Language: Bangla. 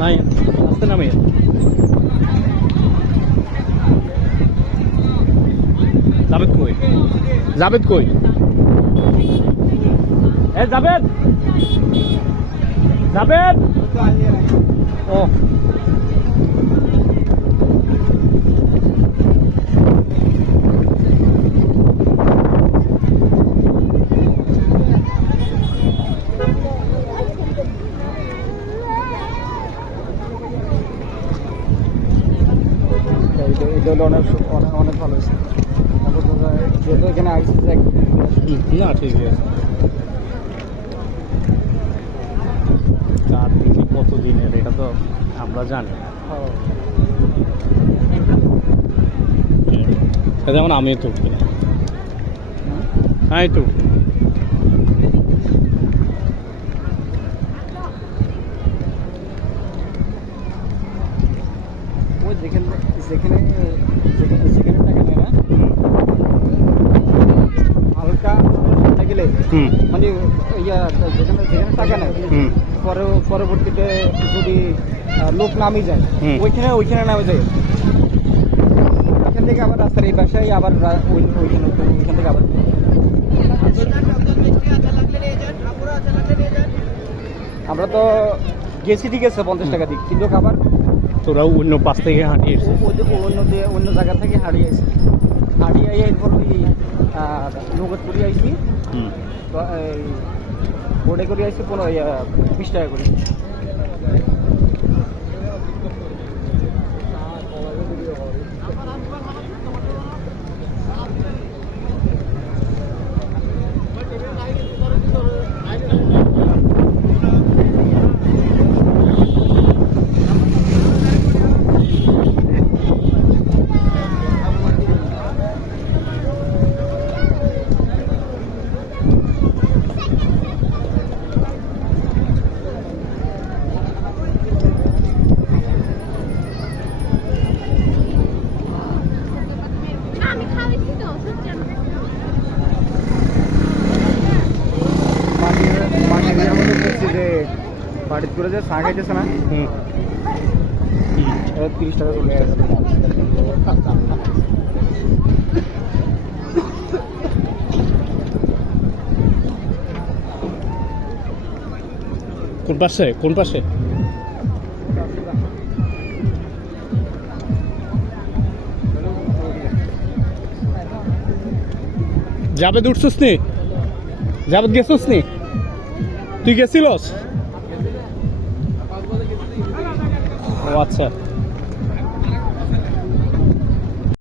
নাই আসতে নামে জাবেদ কই জাবেদ কই এ জাবেদ জাবেদ ও এটা হলো অনেক অনেক অনেক ভালো হয়েছে যেহেতু এখানে আসছে না ঠিক আছে চার দিনে কত দিনের এটা তো আমরা জানি যেমন আমি তো উঠি না হ্যাঁ তো ওই যেখানে যেখানে যেখানে টাকা নেয় না হালকা সামনে গেলে মানে ইয়া যেখানে যেখানে টাকা নেয় পরবর্তীতে যদি লোক নামে যায় ওইখানে নামে যায় এখান থেকে আবার রাস্তার এই বাসায় আবার ওইখান থেকে আবার আমরা তো গেছি ঠিক আছে 50 টাকা দিক কিন্তু খাবার তোরাও অন্য পাশ থেকে হাঁটিয়েছে অন্য জায়গা থেকে হারিয়েছি হারিয়ে এরপর ওই নগদপুরি আইছি বোর্ডে করে আইছি 20 টাকা করে বাড়িতে করে যে চা খাইতেছে না 30 টাকা চলে গেছে কোন পাশে জাবেদ উঠছিস নি জাবেদ গেছিস নি তুই গেছিলস ও আচ্ছা